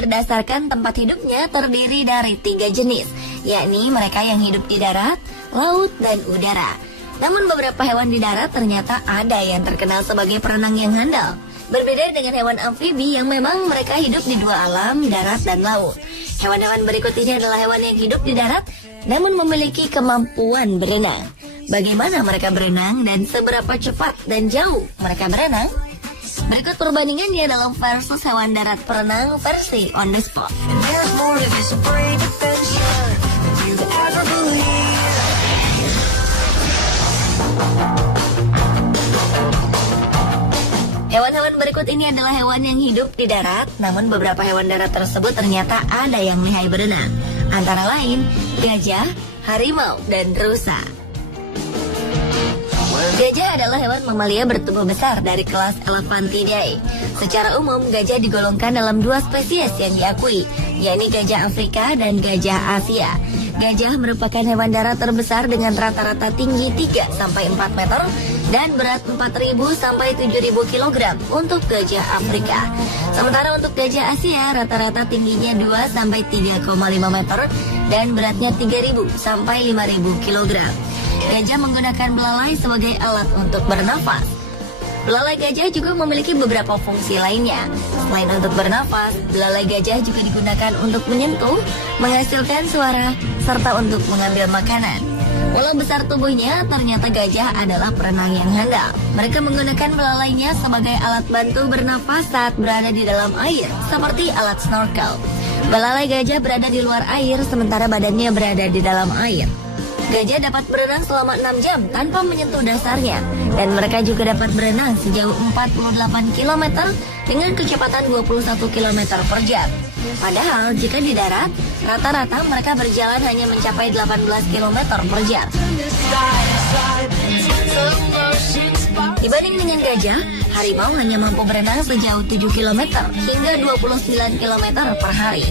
berdasarkan tempat hidupnya terdiri dari 3 jenis, yakni mereka yang hidup di darat, laut, dan udara. Namun beberapa hewan di darat ternyata ada yang terkenal sebagai perenang yang handal. Berbeda dengan hewan amfibi yang memang mereka hidup di dua alam, darat dan laut. Hewan-hewan berikut ini adalah hewan yang hidup di darat namun memiliki kemampuan berenang. Bagaimana mereka berenang dan seberapa cepat dan jauh mereka berenang? Berikut perbandingannya dalam versus hewan darat perenang versi On The Spot. Hewan-hewan berikut ini adalah hewan yang hidup di darat, namun beberapa hewan darat tersebut ternyata ada yang lihai berenang. Antara lain, gajah, harimau, dan rusa. Gajah adalah hewan mamalia bertubuh besar dari kelas Elephantidae. Secara umum, gajah digolongkan dalam 2 spesies yang diakui, yakni gajah Afrika dan gajah Asia. Gajah merupakan hewan darat terbesar dengan rata-rata tinggi 3-4 meter dan berat 4.000 sampai 7.000 kg untuk gajah Afrika. Sementara untuk gajah Asia rata-rata tingginya 2 sampai 3,5 meter dan beratnya 3.000 sampai 5.000 kg. Gajah menggunakan belalai sebagai alat untuk bernafas. Belalai gajah juga memiliki beberapa fungsi lainnya. Selain untuk bernafas, belalai gajah juga digunakan untuk menyentuh, menghasilkan suara, serta untuk mengambil makanan. Walau besar tubuhnya, ternyata gajah adalah perenang yang handal. Mereka menggunakan belalainya sebagai alat bantu bernafas saat berada di dalam air, seperti alat snorkel. Belalai gajah berada di luar air, sementara badannya berada di dalam air. Gajah dapat berenang selama 6 jam tanpa menyentuh dasarnya, dan mereka juga dapat berenang sejauh 48 km dengan kecepatan 21 km per jam. Padahal jika di darat, rata-rata mereka berjalan hanya mencapai 18 km per jam. Dibanding dengan gajah, harimau hanya mampu berenang sejauh 7 km hingga 29 km per hari.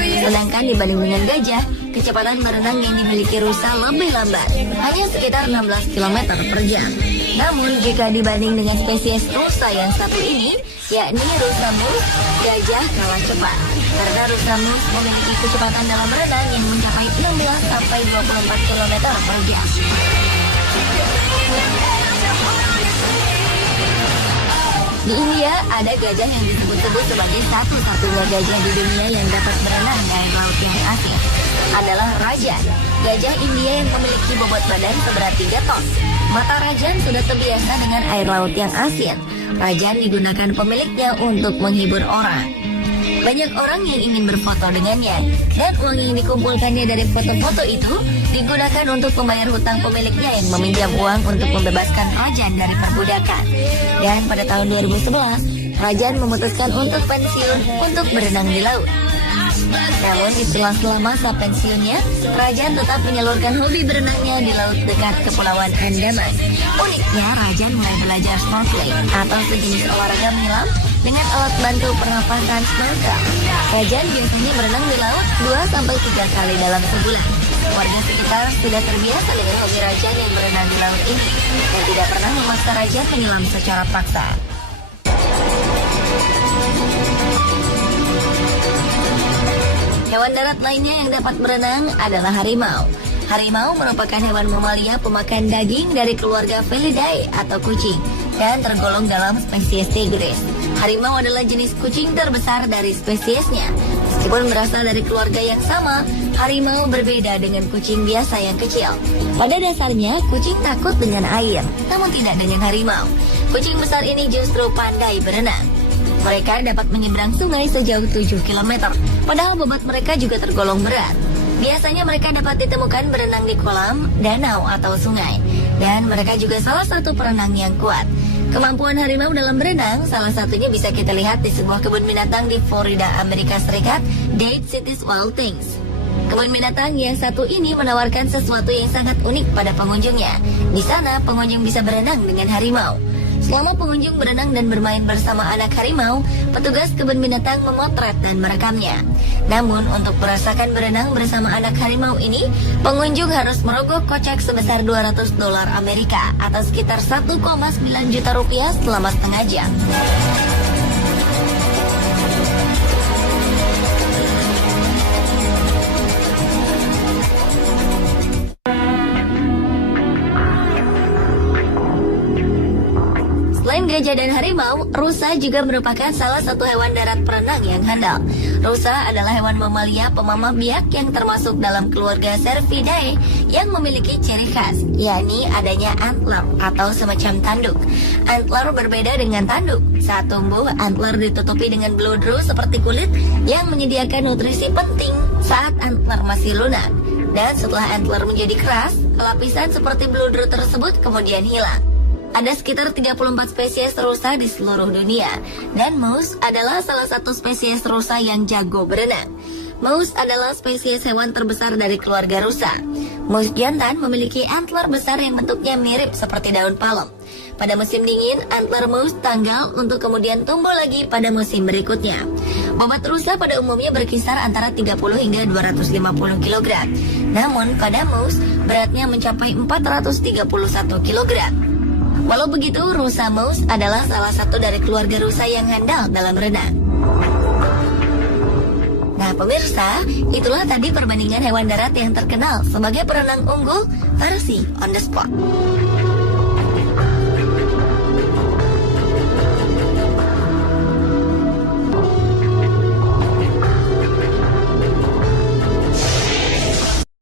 Sedangkan dibanding dengan gajah, kecepatan berenang yang dimiliki rusa lebih lambat, hanya sekitar 16 km per jam. Namun jika dibanding dengan spesies rusa yang satu ini, yakni rusa moose, gajah kalah cepat. Karena rusa moose memiliki kecepatan dalam berenang yang mencapai 16 sampai 24 km per jam. Di India, ada gajah yang disebut-sebut sebagai satu-satunya gajah di dunia yang dapat berenang di air laut yang asin. Adalah rajan, gajah India yang memiliki bobot badan seberat 3 ton. Mata rajan sudah terbiasa dengan air laut yang asin. Rajan digunakan pemiliknya untuk menghibur orang. Banyak orang yang ingin berfoto dengannya, dan uang yang dikumpulkannya dari foto-foto itu digunakan untuk membayar hutang pemiliknya yang meminjam uang untuk membebaskan Rajan dari perbudakan. Dan pada tahun 2011, Rajan memutuskan untuk pensiun untuk berenang di laut. Namun di sela-sela masa pensiunnya, Rajan tetap menyalurkan hobi berenangnya di laut dekat Kepulauan Andaman. Uniknya, Rajan mulai belajar snorkeling atau sejenis olahraga menyelam dengan alat bantu pernafasan snorkel. Rajan biasanya berenang di laut 2-3 kali dalam sebulan. Warga sekitar sudah terbiasa dengan hobi Rajan yang berenang di laut ini dan tidak pernah memaksa Rajan menyelam secara paksa. Hewan darat lainnya yang dapat berenang adalah harimau. Harimau merupakan hewan mamalia pemakan daging dari keluarga Felidae atau kucing dan tergolong dalam spesies tigris. Harimau adalah jenis kucing terbesar dari spesiesnya. Meskipun berasal dari keluarga yang sama, harimau berbeda dengan kucing biasa yang kecil. Pada dasarnya, kucing takut dengan air, namun tidak dengan harimau. Kucing besar ini justru pandai berenang. Mereka dapat menyeberang sungai sejauh 7 km, padahal bobot mereka juga tergolong berat. Biasanya mereka dapat ditemukan berenang di kolam, danau, atau sungai. Dan mereka juga salah satu perenang yang kuat. Kemampuan harimau dalam berenang salah satunya bisa kita lihat di sebuah kebun binatang di Florida, Amerika Serikat, Dade Cities Wild Things. Kebun binatang yang satu ini menawarkan sesuatu yang sangat unik pada pengunjungnya. Di sana, pengunjung bisa berenang dengan harimau. Selama pengunjung berenang dan bermain bersama anak harimau, petugas kebun binatang memotret dan merekamnya. Namun, untuk merasakan berenang bersama anak harimau ini, pengunjung harus merogoh kocek sebesar $200 Amerika atau sekitar 1,9 juta rupiah selama setengah jam. gajah dan harimau, rusa juga merupakan salah satu hewan darat perenang yang handal. Rusa adalah hewan mamalia pemamah biak yang termasuk dalam keluarga Cervidae yang memiliki ciri khas, yakni adanya antler atau semacam tanduk. Antler berbeda dengan tanduk. Saat tumbuh, antler ditutupi dengan bludru seperti kulit yang menyediakan nutrisi penting saat antler masih lunak. Dan setelah antler menjadi keras, lapisan seperti bludru tersebut kemudian hilang. Ada sekitar 34 spesies rusa di seluruh dunia, dan moose adalah salah satu spesies rusa yang jago berenang. Moose adalah spesies hewan terbesar dari keluarga rusa. Moose jantan memiliki antler besar yang bentuknya mirip seperti daun palem. Pada musim dingin, antler moose tanggal untuk kemudian tumbuh lagi pada musim berikutnya. Bobot rusa pada umumnya berkisar antara 30 hingga 250 kg. Namun pada moose, beratnya mencapai 431 kg. Walau begitu, rusa moose adalah salah satu dari keluarga rusa yang handal dalam renang. Nah pemirsa, itulah tadi perbandingan hewan darat yang terkenal sebagai perenang unggul versi On The Spot.